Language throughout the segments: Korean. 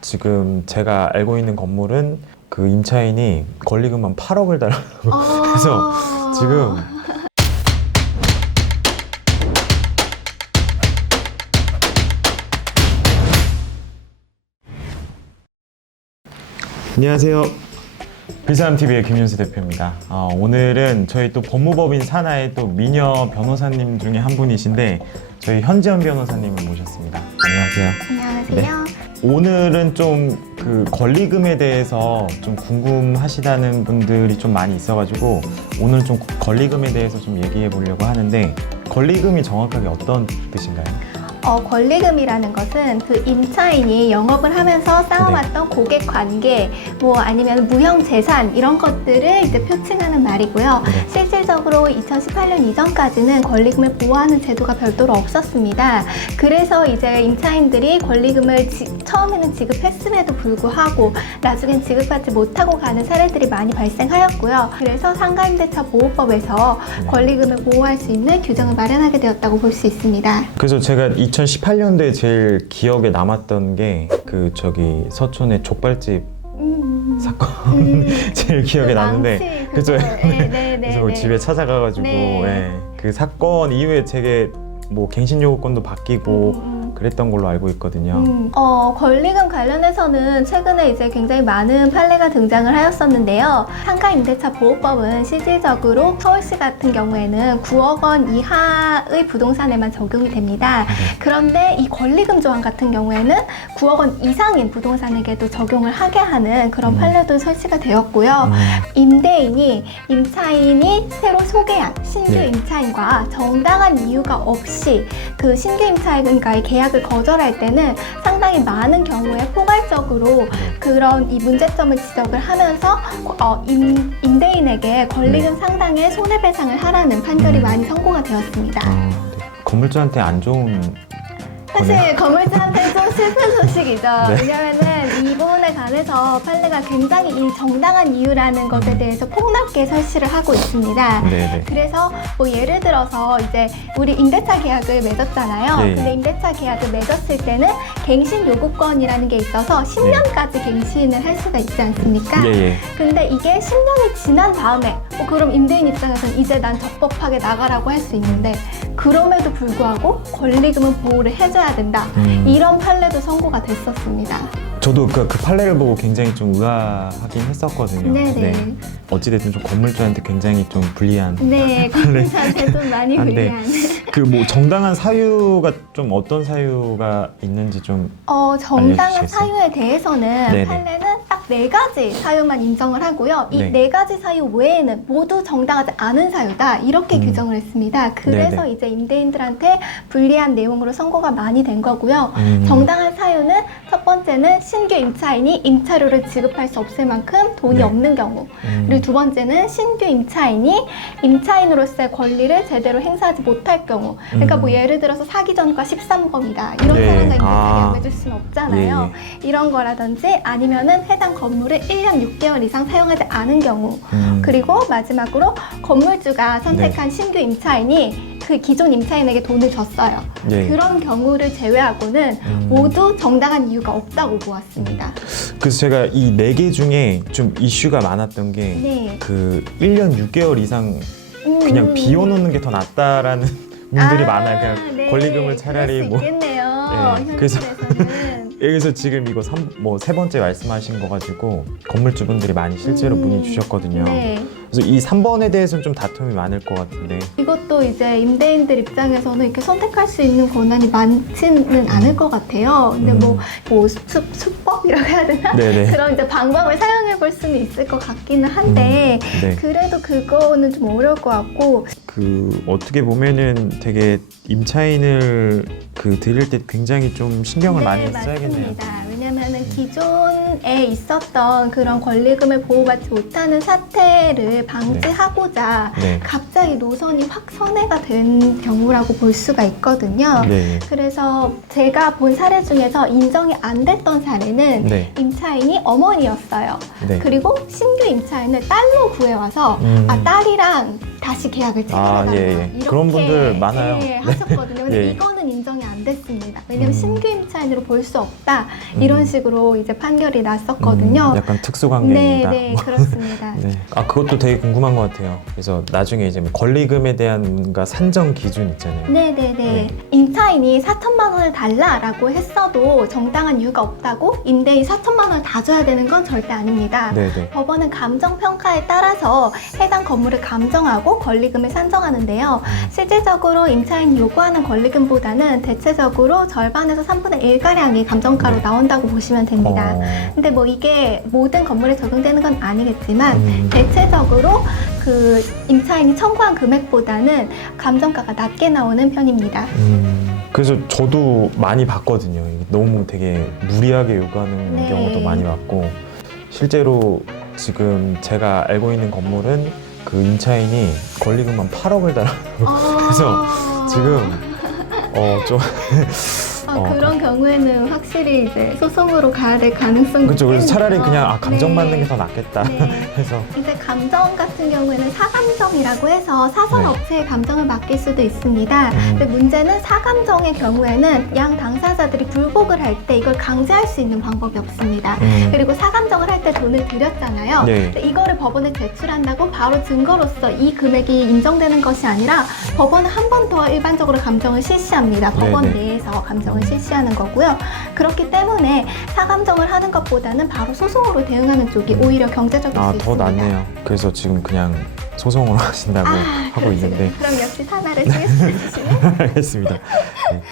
지금 제가 알고 있는 건물은 그 임차인이 권리금만 8억을 달라고 그래서 지금 안녕하세요. 빌사람TV의 김윤수 대표입니다. 오늘은 저희 또 법무법인 산하의 또 미녀 변호사님 중에 한 분이신데 저희 현지연 변호사님을 모셨습니다. 안녕하세요. 안녕하세요. 오늘은 좀 그 권리금에 대해서 좀 궁금하시다는 분들이 좀 많이 있어가지고 오늘 좀 권리금에 대해서 좀 얘기해 보려고 하는데 권리금이 정확하게 어떤 뜻인가요? 권리금이라는 것은 그 임차인이 영업을 하면서 쌓아왔던 고객 관계, 뭐 아니면 무형 재산 이런 것들을 이제 표칭하는 말이고요. 실질적으로 2018년 이전까지는 권리금을 보호하는 제도가 별도로 없었습니다. 그래서 이제 임차인들이 권리금을 처음에는 지급했음에도 불구하고 나중엔 지급받지 못하고 가는 사례들이 많이 발생하였고요. 그래서 상가임대차 보호법에서 권리금을 보호할 수 있는 규정을 마련하게 되었다고 볼 수 있습니다. 그래서 제가 2018년도에 제일 기억에 남았던 게 그 저기 서촌의 족발집 사건 제일 기억에 나는데 그죠? 그래서 그 집에 찾아가가지고 그 사건 이후에 제게 뭐 갱신 요구권도 바뀌고 그랬던 걸로 알고 있거든요. 권리금 관련해서는 최근에 이제 굉장히 많은 판례가 등장을 하였었는데요. 상가임대차 보호법은 실질적으로 서울시 같은 경우에는 9억 원 이하의 부동산에만 적용이 됩니다. 그런데 이 권리금 조항 같은 경우에는 9억 원 이상인 부동산에게도 적용을 하게 하는 그런 판례도 설치가 되었고요. 임대인이 임차인이 새로 소개한 신규 임차인과 정당한 이유가 없이 그 신규 임차인과의 계약을 거절할 때는 상당히 많은 경우에 포괄적으로 그런 이 문제점을 지적을 하면서 임대인에게 권리금 상당의 손해배상을 하라는 판결이 많이 선고가 되었습니다. 건물주한테 안 좋은 사실 건물주한테 좀 슬픈 소식이죠. 왜냐면은 이 부분에 관해서 판례가 굉장히 이 정당한 이유라는 것에 대해서 폭넓게 설치를 하고 있습니다. 그래서 뭐 예를 들어서 이제 우리 임대차 계약을 맺었잖아요. 근데 임대차 계약을 맺었을 때는 갱신 요구권이라는 게 있어서 10년까지 갱신을 할 수가 있지 않습니까? 근데 이게 10년이 지난 다음에 그럼 임대인 입장에서는 이제 난 적법하게 나가라고 할 수 있는데 그럼에도 불구하고 권리금은 보호를 해줘야 된다. 이런 판례도 선고가 됐었습니다. 저도 그 판례를 보고 굉장히 좀 의아하긴 했었거든요. 어찌됐든 좀 건물주한테 굉장히 좀 불리한 건물주한테 좀 많이 불리한. 그 뭐 정당한 사유가 좀 어떤 사유가 있는지 좀 정당한 사유에 대해서는 판례는 딱 4가지 사유만 인정을 하고요. 이 4가지 사유 외에는 모두 정당하지 않은 사유다. 이렇게 규정을 했습니다. 그래서 이제 임대인들한테 불리한 내용으로 선고가 많이 된 거고요. 정당한 사유는 첫 번째는 신규 임차인이 임차료를 지급할 수 없을 만큼 돈이 없는 경우. 그리고 두 번째는 신규 임차인이 임차인으로서의 권리를 제대로 행사하지 못할 경우. 그러니까 뭐 예를 들어서 사기전과 13범이다. 이런 사람과 임대차 계약 맺을 수는 없잖아요. 이런 거라든지 아니면은 해당 건물을 1년 6개월 이상 사용하지 않은 경우. 그리고 마지막으로 건물주가 선택한 신규 임차인이 그 기존 임차인에게 돈을 줬어요. 그런 경우를 제외하고는 모두 정당한 이유가 없다고 보았습니다. 그래서 제가 이 4개 중에 좀 이슈가 많았던 게 그 1년 6개월 이상 그냥 비워놓는 게 더 낫다라는 분들이 많아요. 그냥 권리금을 차라리 그럴 수 있겠네요. 그래서 지금 이거 세 번째 말씀하신 거 가지고 건물주분들이 많이 실제로 문의 주셨거든요. 그래서 이 3번에 대해서는 좀 다툼이 많을 것 같은데 이것도 이제 임대인들 입장에서는 이렇게 선택할 수 있는 권한이 많지는 않을 것 같아요. 근데 뭐 수법이라고 해야 되나? 그런 이제 방법을 사용해 볼 수는 있을 것 같기는 한데 그래도 그거는 좀 어려울 것 같고 그 어떻게 보면은 되게 임차인을 그 드릴 때 굉장히 좀 신경을 많이 써야겠네요. 왜냐면은 기존에 있었던 그런 권리금을 보호받지 못하는 사태를 방지하고자 갑자기 노선이 확 선회가 된 경우라고 볼 수가 있거든요. 그래서 제가 본 사례 중에서 인정이 안 됐던 사례는 임차인이 어머니였어요. 그리고 신규 임차인을 딸로 구해와서 딸이랑 다시 계약을 체결해달라 이렇게 그런 분들 많아요. 하셨거든요. 근데 이거는 인정이 안 됐습니다. 왜냐면 신규 임차인으로 볼 수 없다. 이런 식으로 이제 판결이 났었거든요. 약간 특수관계입니다. 네, 그렇습니다. 네. 아, 그것도 되게 궁금한 것 같아요. 그래서 나중에 이제 뭐 권리금에 대한 뭔가 산정 기준 있잖아요. 네. 임차인이 4천만 원을 달라라고 했어도 정당한 이유가 없다고 임대인이 4천만 원을 다 줘야 되는 건 절대 아닙니다. 네네. 법원은 감정평가에 따라서 해당 건물을 감정하고 권리금을 산정하는데요. 실질적으로 임차인이 요구하는 권리금보다는 대체적으로 절반에서 3분의 1가량이 감정가로 네. 나온다고 보시면 됩니다. 근데 뭐 이게 모든 건물에 적용되는 건 아니겠지만 대체적으로 그 임차인이 청구한 금액보다는 감정가가 낮게 나오는 편입니다. 그래서 저도 많이 봤거든요. 너무 되게 무리하게 요구하는 네. 경우도 많이 봤고, 실제로 지금 제가 알고 있는 건물은 그 임차인이 권리금만 8억을 달라고 그래서 지금 좀 그런 경우에는 확실히 이제 소송으로 가야 될 가능성이 그렇죠. 그래서 차라리 그냥 감정 네. 받는 게 더 낫겠다 해서 이제 감정 같은 경우에는 사감정이라고 해서 사선 네. 업체에 감정을 맡길 수도 있습니다. 근데 문제는 사감정의 경우에는 양 당사자들이 불복을 할 때 이걸 강제할 수 있는 방법이 없습니다. 그리고 사감정을 할 때 돈을 들였잖아요. 네. 근데 이거를 법원에 제출한다고 바로 증거로서 이 금액이 인정되는 것이 아니라 법원은 한 번 더 일반적으로 감정을 실시합니다. 법원 네. 내에서 감정을 실시하는 거고요. 그렇기 때문에 사감정을 하는 것보다는 바로 소송으로 대응하는 쪽이 오히려 경제적일 수 있습니다. 더 낫네요. 그래서 지금 그냥 소송으로 하신다고 하고 있는데 그럼 역시 산하를 쓰겠습니다. 알겠습니다. 네.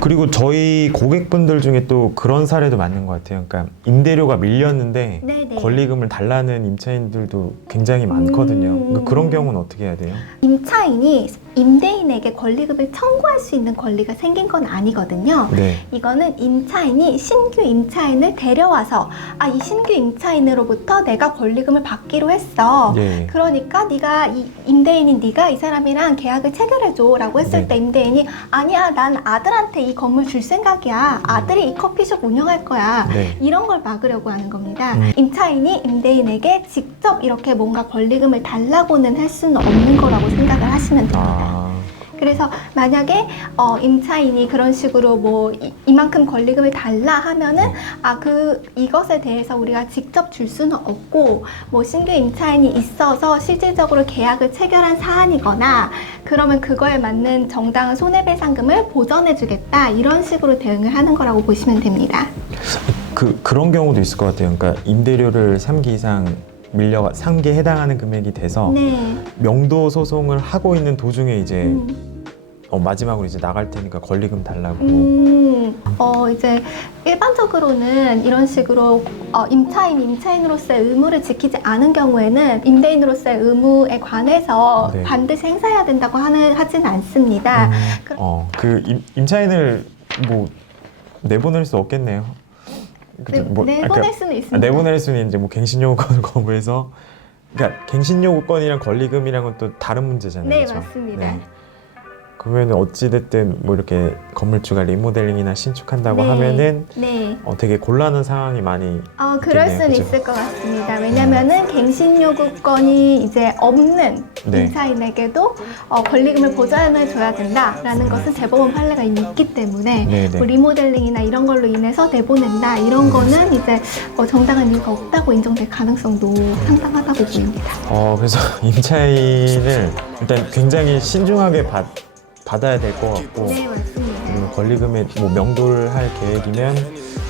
그리고 저희 고객분들 중에 또 그런 사례도 많은 것 같아요. 그러니까 임대료가 밀렸는데 네네. 권리금을 달라는 임차인들도 굉장히 많거든요. 그런 경우는 어떻게 해야 돼요? 임차인이 임대인에게 권리금을 청구할 수 있는 권리가 생긴 건 아니거든요. 네. 이거는 임차인이 신규 임차인을 데려와서 이 신규 임차인으로부터 내가 권리금을 받기로 했어. 예. 그러니까 네가 이 임대인인 네가 이 사람이랑 계약을 체결해줘라고 했을 네. 때 임대인이 아니야 난 아들한테 이 건물 줄 생각이야. 아들이 이 커피숍 운영할 거야. 네. 이런 걸 막으려고 하는 겁니다. 임차인이 임대인에게 직접 이렇게 뭔가 권리금을 달라고는 할 수는 없는 거라고 생각을 하시면 됩니다. 그래서 만약에 임차인이 그런 식으로 뭐 이만큼 권리금을 달라 하면은 이것에 대해서 우리가 직접 줄 수는 없고 뭐 신규 임차인이 있어서 실질적으로 계약을 체결한 사안이거나 그러면 그거에 맞는 정당한 손해배상금을 보전해주겠다 이런 식으로 대응을 하는 거라고 보시면 됩니다. 그런 경우도 있을 것 같아요. 그러니까 임대료를 3기 이상 3기에 해당하는 금액이 돼서 네. 명도 소송을 하고 있는 도중에 이제 마지막으로 이제 나갈 테니까 권리금 달라고. 이제 일반적으로는 이런 식으로 임차인으로서의 의무를 지키지 않은 경우에는 임대인으로서의 의무에 관해서 네. 반드시 행사해야 된다고 하진 않습니다. 임차인을 뭐 내보낼 수 없겠네요. 내보낼 수는 있습니다. 내보낼 수는 이제 뭐 갱신요구권을 거부해서, 그러니까 갱신요구권이랑 권리금이랑은 또 다른 문제잖아요. 네, 그렇죠? 맞습니다. 네. 그러면 어찌됐든 뭐 이렇게 건물주가 리모델링이나 신축한다고 네. 하면은 네. 되게 곤란한 상황이 많이 그럴 있겠네요. 수는 그죠? 있을 것 같습니다. 왜냐면은 갱신 요구권이 이제 없는 네. 임차인에게도 권리금을 보전해 줘야 된다라는 것은 재법원 판례가 이미 있기 때문에 네, 네. 뭐 리모델링이나 이런 걸로 인해서 내보낸다 이런 거는 이제 정당한 이유가 없다고 인정될 가능성도 상당하다고 보입니다. 그래서 임차인을 일단 굉장히 신중하게 받아야 될 것 같고, 네, 맞습니다. 그리고 권리금에 뭐 명도를 할 계획이면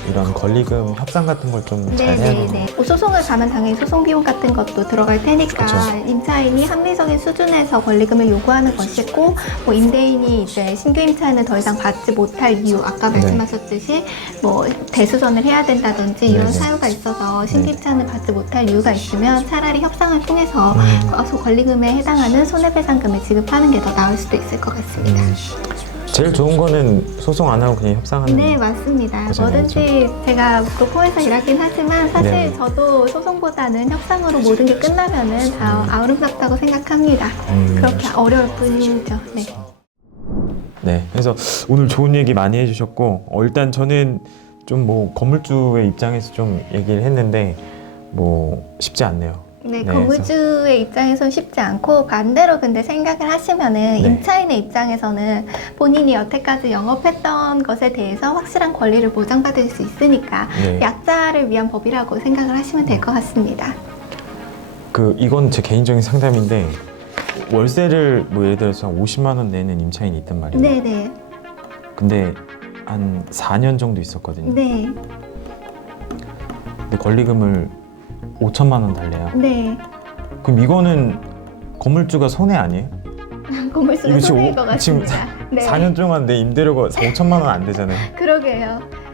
이런 권리금 협상 같은 걸 좀 잘 해야 돼요. 네네네. 소송을 가면 당연히 소송 비용 같은 것도 들어갈 테니까 그쵸. 임차인이 합리적인 수준에서 권리금을 요구하는 것이고 뭐 임대인이 이제 신규 임차인을 더 이상 받지 못할 이유 아까 말씀하셨듯이 뭐 대수전을 해야 된다든지 이런 네네. 사유가 있어서 신규 네. 임차인을 받지 못할 이유가 있으면 차라리 협상을 통해서 권리금에 해당하는 손해배상금을 지급하는 게 더 나을 수도 있을 것 같습니다. 제일 좋은 거는 소송 안 하고 그냥 협상하는. 네, 맞습니다. 거잖아요, 뭐든지 제가 로펌에서 일하긴 하지만 사실 네. 저도 소송보다는 협상으로 모든 게 끝나면은 다 아름답다고 생각합니다. 그렇게 어려울 뿐이죠. 네. 네, 그래서 오늘 좋은 얘기 많이 해주셨고, 일단 저는 좀 뭐 건물주의 입장에서 좀 얘기를 했는데 뭐 쉽지 않네요. 네, 네, 건물주의 입장에선 쉽지 않고 반대로 근데 생각을 하시면은 네. 임차인의 입장에서는 본인이 여태까지 영업했던 것에 대해서 확실한 권리를 보장받을 수 있으니까 네. 약자를 위한 법이라고 생각을 하시면 될 것 같습니다. 이건 제 개인적인 상담인데 월세를 뭐 예를 들어서 한 50만 원 내는 임차인이 있단 말이에요. 네네. 근데 한 4년 정도 있었거든요. 네. 근데 권리금을 5천만 원 달래요. 네. 그럼 이거는 건물주가 손해 아니에요? 건물주가 이거 지금 손해일 것 지금 같습니다. 네. 4년 동안 내 임대료가 5천만 원 안 되잖아요. 그러게요.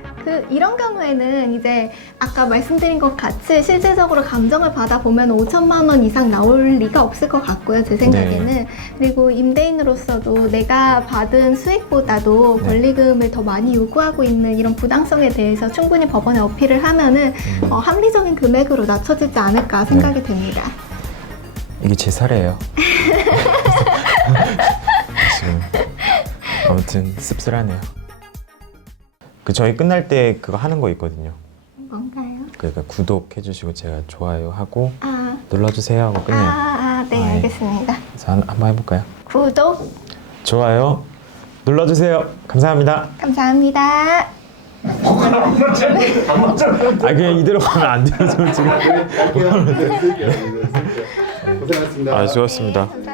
이런 경우에는 이제 아까 말씀드린 것 같이 실질적으로 감정을 받아보면 5천만 원 이상 나올 리가 없을 것 같고요. 제 생각에는. 네. 그리고 임대인으로서도 내가 받은 수익보다도 네. 권리금을 더 많이 요구하고 있는 이런 부당성에 대해서 충분히 법원에 어필을 하면은 합리적인 금액으로 낮춰지지 않을까 생각이 됩니다. 이게 제 사례예요. 지금 아무튼 씁쓸하네요. 저희 끝날 때 그거 하는 거 있거든요. 뭔가요? 그러니까 구독해주시고 제가 좋아요 하고 아, 눌러주세요 하고 끝내요. 네, 아, 예. 알겠습니다. 그래서 한번 해볼까요? 구독 좋아요 눌러주세요. 감사합니다. 감사합니다. 그냥 이대로 가면 안 돼요. 저 지금. 고생하셨습니다. 수고하셨습니다. 감사합니다.